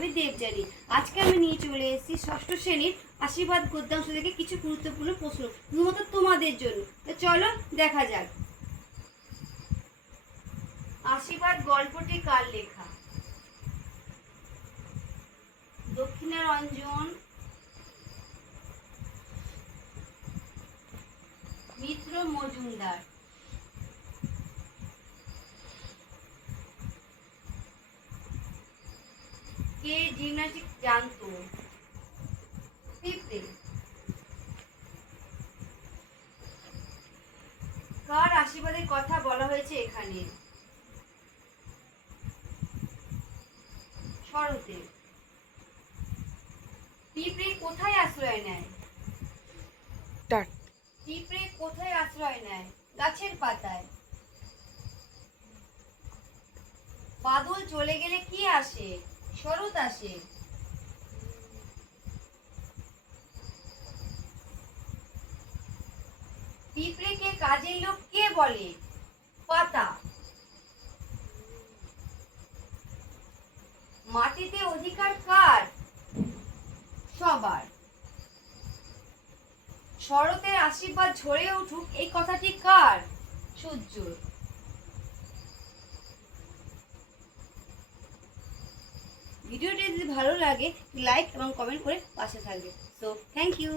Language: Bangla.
আমি দেবযানী। আজকে আমি নিয়ে চলে এসেছি ষষ্ঠ শ্রেণীর আশীর্বাদ গদ্যাংশ থেকে কিছু গুরুত্বপূর্ণ প্রশ্ন শুধুমাত্র তোমাদের জন্য। তো চলো দেখা যাক। আশীর্বাদ গল্পটি কার লেখা? দক্ষিণারঞ্জন, মিত্র মজুমদার। কে জিমন্যাস্টিক জানতো? পিঁপড়ে। কার আশীর্বাদের কথা বলা হয়েছে এখানে? শরতের। পিঁপড়ে কোথায় আশ্রয় নেয়? পিঁপড়ে কোথায় আশ্রয় নেয়? গাছের পাতায়। বাদল চলে গেলে কি আসে? শরৎ আসে। পিঁপড়েকে কাজের লোক কে বলে? পাতা। মাটিতে অধিকার কার? সবার। শরতের আশীর্বাদ ঝরে উঠুক এই কথাটি কার? সূর্যর। ভিডিওটি যদি ভালো লাগে লাইক এবং কমেন্ট করে পাশে থাকবে। So thank you.